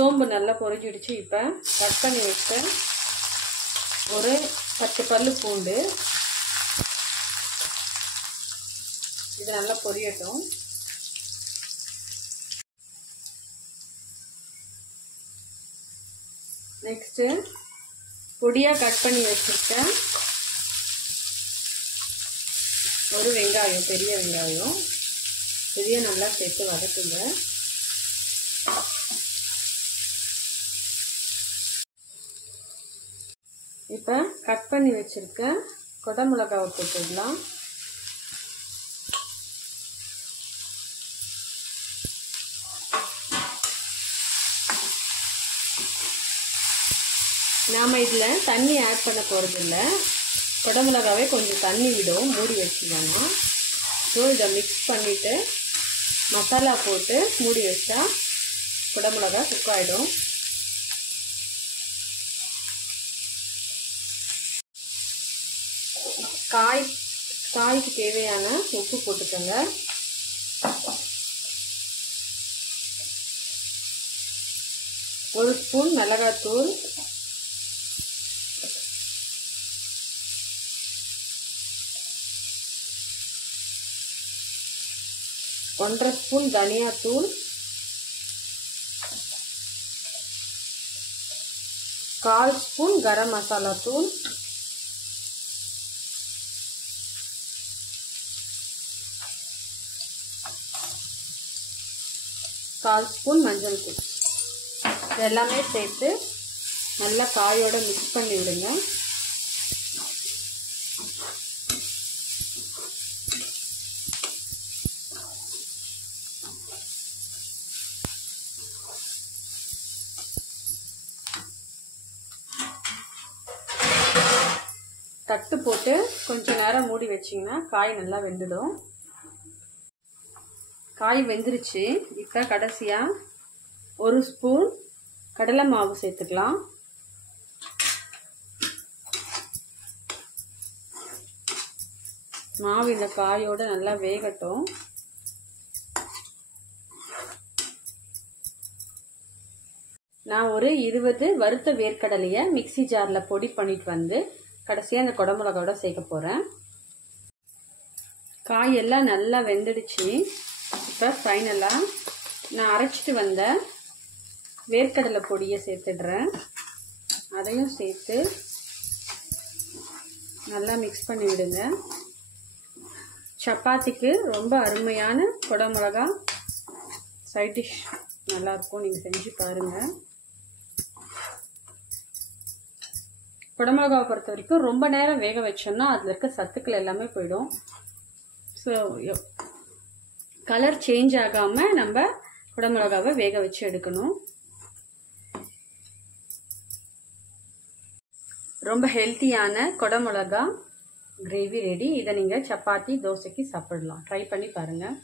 சோம்பு நல்லா பொரிஞ்சிடுச்சு. இப்போ கட் பண்ணி வச்ச ஒரு 10 பல்லு பூண்டு இது நல்லா பொரியட்டும். நெக்ஸ்ட்டு பொடியாக கட் பண்ணி வச்சுருக்கேன் ஒரு வெங்காயம், பெரிய வெங்காயம் இதையும் நல்லா சேர்த்து வதக்குங்க. இப்போ கட் பண்ணி வச்சுருக்க கொடை மிளகாவை போட்டுடலாம். நாம் இதில் தண்ணி ஆட் பண்ண போகிறதில்ல. கொடை மிளகாவே கொஞ்சம் தண்ணி விடும், மூடி வச்சுக்கோங்க. ஸோ இதை மிக்ஸ் பண்ணிவிட்டு மசாலா போட்டு மூடி வச்சா கொடை மிளகா குக் ஆகிடும். காய்க்கு தேவையான உப்பு போட்டுக்கோங்க. ஒரு ஸ்பூன் மிளகாத்தூள், ஒன்றரை ஸ்பூன் தனியாத்தூள், 1/4 ஸ்பூன் கரம் மசாலா தூள், 1/4 ஸ்பூன் மஞ்சள் தூள். இதெல்லாமே சேர்த்து நல்லா காயோட மிக்ஸ் பண்ணி விடுங்க. தட்டு போட்டு கொஞ்ச நேரம் மூடி வச்சிங்கன்னா காய் நல்லா வெந்துடும். காய் வெந்துருச்சு. இப்போ கடைசியாக ஒரு ஸ்பூன் கடலை மாவு சேர்த்துக்கலாம். மாவு இந்த காயோட நல்லா வேகட்டும். நான் ஒரு 20 வறுத்த வேர்க்கடலையை மிக்சி ஜாரில் பொடி பண்ணிட்டு வந்து கடைசியாக இந்த கொடை மிளகாவோட சேர்க்க போகிறேன். காயெல்லாம் நல்லா வெந்துடுச்சு. இப்போ ஃபைனலாக நான் அரைச்சிட்டு வந்த வேர்க்கடலை பொடியை சேர்த்துடுறேன். அதையும் சேர்த்து நல்லா மிக்ஸ் பண்ணி விடுங்க. சப்பாத்திக்கு ரொம்ப அருமையான கொடை மிளகா சைட் டிஷ் நல்லாயிருக்கும். நீங்கள் செஞ்சு பாருங்கள். கொடை மிளகாவை பொறுத்த வரைக்கும் ரொம்ப நேரம் வேக வச்சோம்னா அதில் இருக்க சத்துக்கள் எல்லாமே போயிடும். ஸோ கலர் சேஞ்ச் ஆகாமல் நம்ம கொடை மிளகாவை வேக வச்சு எடுக்கணும். ரொம்ப ஹெல்த்தியான கொடை மிளகா கிரேவி ரெடி. இதை நீங்கள் சப்பாத்தி, தோசைக்கு சாப்பிடலாம். ட்ரை பண்ணி பாருங்கள்.